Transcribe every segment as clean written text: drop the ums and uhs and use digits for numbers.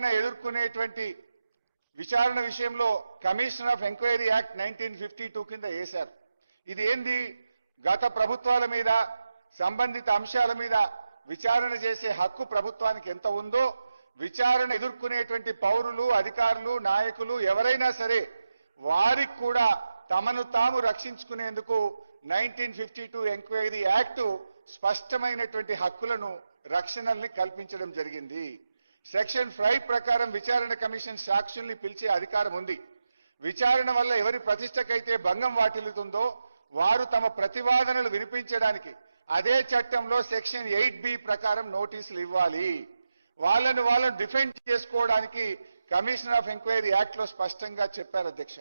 విచారణ ఎదుర్కొనేటువంటి విచారణ విషయంలో కమిషన్ ఆఫ్ ఎంక్వైరీ యాక్ట్ 1952 కింద వేశారు. ఇది ఏంది? గత ప్రభుత్వాల మీద సంబంధిత అంశాల మీద విచారణ చేసే హక్కు ప్రభుత్వానికి ఎంత ఉందో విచారణ ఎదుర్కొనేటువంటి పౌరులు, అధికారులు, నాయకులు ఎవరైనా సరే వారికి కూడా తమను తాము రక్షించుకునేందుకు 1952 ఎంక్వైరీ యాక్ట్ స్పష్టమైనటువంటి హక్కులను, రక్షణల్ని కల్పించడం జరిగింది. సెక్షన్ 5 ప్రకారం విచారణ కమిషన్ సాక్షుల్ని పిలిచే అధికారం ఉంది. విచారణ వల్ల ఎవరి ప్రతిష్టకైతే భంగం వాటిల్లుతుందో వారు తమ ప్రతివాదనలు వినిపించడానికి అదే చట్టంలో సెక్షన్ 8B ప్రకారం నోటీసులు ఇవ్వాలి. వాళ్ళను డిఫెండ్ చేసుకోవడానికి కమిషన్ ఆఫ్ ఎంక్వైరీ యాక్ట్ లో స్పష్టంగా చెప్పారు అధ్యక్ష.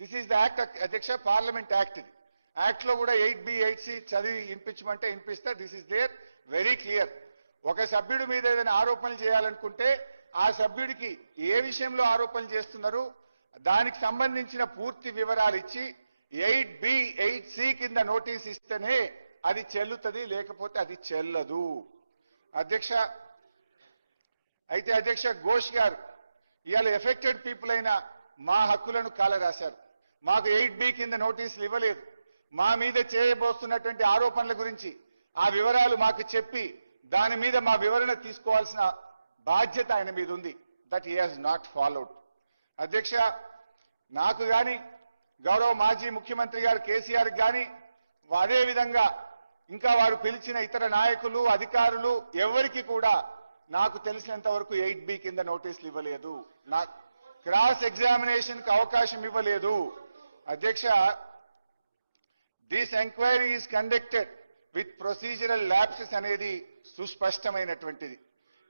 దిస్ ఈస్ ద యాక్ట్ అధ్యక్ష, పార్లమెంట్ యాక్ట్. ఇది యాక్ట్ లో కూడా 8B 8C చదివి వినిపించమంటే వినిపిస్తే this is there very clear. ఒక సభ్యుడి మీద ఏదైనా ఆరోపణలు చేయాలనుకుంటే ఆ సభ్యుడికి ఏ విషయంలో ఆరోపణలు చేస్తున్నారు దానికి సంబంధించిన పూర్తి వివరాలు ఇచ్చి 8B 8C కింద నోటీస్ ఇస్తేనే అది చెల్లుతుంది, లేకపోతే అది చెల్లదు అధ్యక్ష. అయితే అధ్యక్ష ఘోష్ గారు ఇవాళ ఎఫెక్టెడ్ పీపుల్ అయిన మా హక్కులను కాలరాశారు. మాకు 8B కింద నోటీసులు ఇవ్వలేదు. మా మీద చేయబోతున్నటువంటి ఆరోపణల గురించి ఆ వివరాలు మాకు చెప్పి దాని మీద మా వివరణ తీసుకోవాల్సిన బాధ్యత ఆయన మీద ఉంది. That he has not followed. అధ్యక్ష, నాకు గాని గౌరవ మాజీ ముఖ్యమంత్రి గారు కేసీఆర్ గాని అదే విధంగా ఇంకా వారు పిలిచిన ఇతర నాయకులు, అధికారులు ఎవరికి కూడా నాకు తెలిసినంత వరకు 8B కింద నోటీసులు ఇవ్వలేదు. నా క్రాస్ ఎగ్జామినేషన్ కి అవకాశం ఇవ్వలేదు. అధ్యక్ష, this enquiry is conducted with procedural lapses అనేది సుస్పష్టమైనటువంటిది.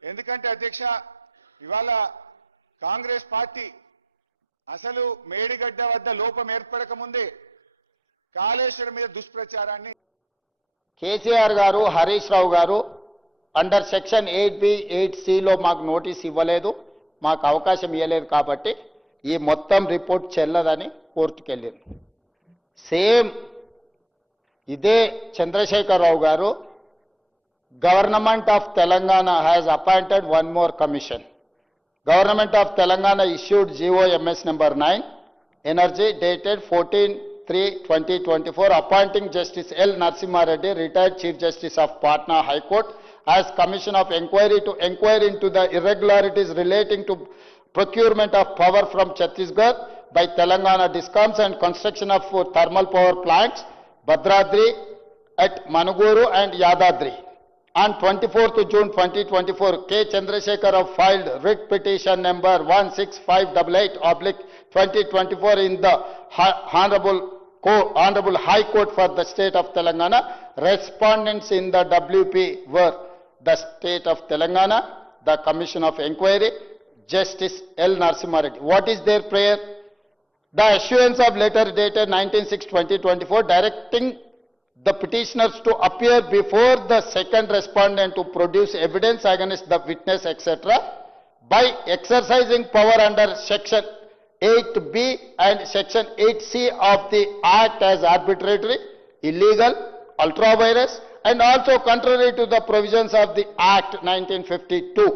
ఎందుకంటే అధ్యక్ష, ఇవాళ కాంగ్రెస్ పార్టీ అసలు మేడిగడ్డ వద్ద లోపం ఏర్పడక ముందే కాళేశ్వరం మీద దుష్ప్రచారాన్ని కేసీఆర్ గారు, హరీష్ రావు గారు అండర్ సెక్షన్ 8B 8Cలో మాకు నోటీస్ ఇవ్వలేదు, మాకు అవకాశం ఇవ్వలేదు కాబట్టి ఈ మొత్తం రిపోర్ట్ చెల్లదని కోర్టుకు వెళ్ళారు. సేమ్ ఇదే చంద్రశేఖరరావు గారు government of Telangana has appointed one more commission. Government of Telangana issued GOMS number 9, Energy, dated 14/3/2024, appointing Justice L. Narasimha Reddy, retired Chief Justice of Patna High Court, as Commission of Inquiry to inquire into the irregularities relating to procurement of power from Chhattisgarh by Telangana Discoms and construction of thermal power plants, Bhadradri at Manuguru and Yadadri. On 24th June 2024, K. Chandrasekhar filed writ petition number 16588/2024 in the Honorable High Court for the State of Telangana. Respondents in the WP were the State of Telangana, the Commission of Inquiry, Justice L. Narasimha Reddy. What is their prayer? The issuance of letter dated 19/6/2024 directing the petitioners to appear before the second respondent to produce evidence against the witness, etc., by exercising power under section 8B and section 8C of the Act as arbitrary, illegal, ultra-virus, and also contrary to the provisions of the Act 1952.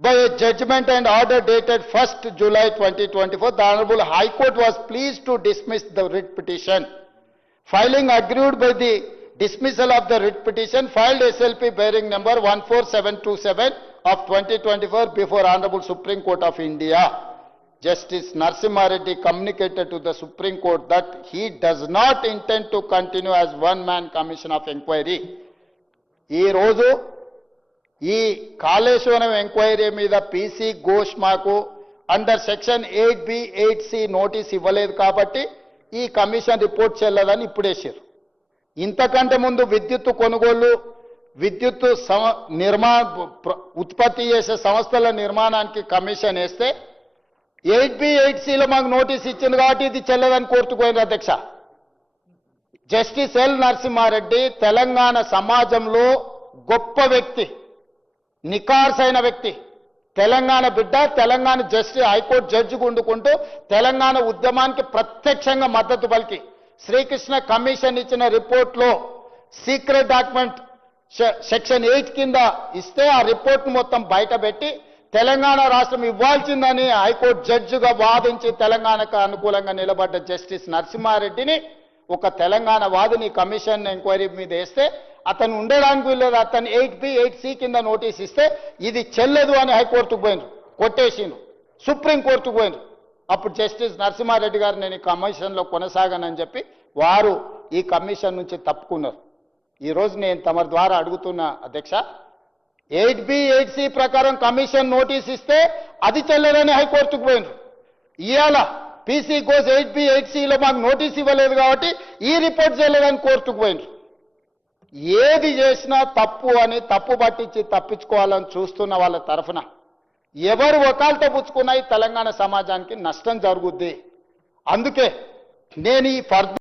By a judgment and order dated 1st July 2024, the Honorable High Court was pleased to dismiss the writ petition. Filing agreed by the dismissal of the writ petition, filed SLP bearing number 14727 of 2024 before Honorable Supreme Court of India. Justice Narasimha Reddy communicated to the Supreme Court that he does not intend to continue as one-man commission of inquiry. ఈ రోజు ఈ Kaleshwaram enquiry మీద PC Ghosh మాకు under section 8B 8C notice ఇవ్వలేదు కాబట్టి ఈ commission report చెల్లదని ఇప్పుడేసారు. ఇంతకంటే ముందు విద్యుత్ కొనుగోలు, విద్యుత్ ఉత్పత్తి చేసే సంస్థల నిర్మాణానికి కమిషన్ వేస్తే 8B 8Cలో మాకు నోటీస్ ఇచ్చింది కాబట్టి ఇది చెల్లదని కోర్టుకు పోయింది అధ్యక్ష. జస్టిస్ ఎల్ నరసింహారెడ్డి తెలంగాణ సమాజంలో గొప్ప వ్యక్తి, నికార్సైన వ్యక్తి, తెలంగాణ బిడ్డ, తెలంగాణ జస్టిస్ హైకోర్టు జడ్జిగా ఉండుకుంటూ తెలంగాణ ఉద్యమానికి ప్రత్యక్షంగా మద్దతు పలికి శ్రీకృష్ణ కమిషన్ ఇచ్చిన రిపోర్ట్లో సీక్రెట్ డాక్యుమెంట్ సెక్షన్ 8 కింద ఇస్తే ఆ రిపోర్ట్ మొత్తం బయటపెట్టి తెలంగాణ రాష్ట్రం ఇవ్వాల్సిందని హైకోర్టు జడ్జిగా వాదించి తెలంగాణకు అనుకూలంగా నిలబడ్డ జస్టిస్ నరసింహారెడ్డిని ఒక తెలంగాణ వాదిని కమిషన్ ఎంక్వైరీ మీద వేస్తే అతను ఉండడానికి వీల్లేదు, అతను 8B 8C కింద నోటీస్ ఇస్తే ఇది చెల్లదు అని హైకోర్టుకు పోయినరు, కొట్టేసిండ్రు, సుప్రీంకోర్టుకు పోయినరు. అప్పుడు జస్టిస్ నరసింహారెడ్డి గారు నేను ఈ కమిషన్లో కొనసాగానని చెప్పి వారు ఈ కమిషన్ నుంచి తప్పుకున్నారు. ఈరోజు నేను తమ ద్వారా అడుగుతున్న అధ్యక్ష, 8B 8C ప్రకారం కమిషన్ నోటీస్ ఇస్తే అది చెల్లదని హైకోర్టుకు పోయినరు. ఇవాళ PC గోస్ 8B 8Cలో మాకు నోటీస్ ఇవ్వలేదు కాబట్టి ఈ రిపోర్ట్ చెల్లదని కోర్టుకు పోయినరు. ఏది చేసినా తప్పు అని తప్పు పట్టించి తప్పించుకోవాలని చూస్తున్న వాళ్ళ తరఫున ఎవరు వకాలతో పుచ్చుకున్నా ఈ తెలంగాణ సమాజానికి నష్టం జరుగుద్ది. అందుకే నేను ఈ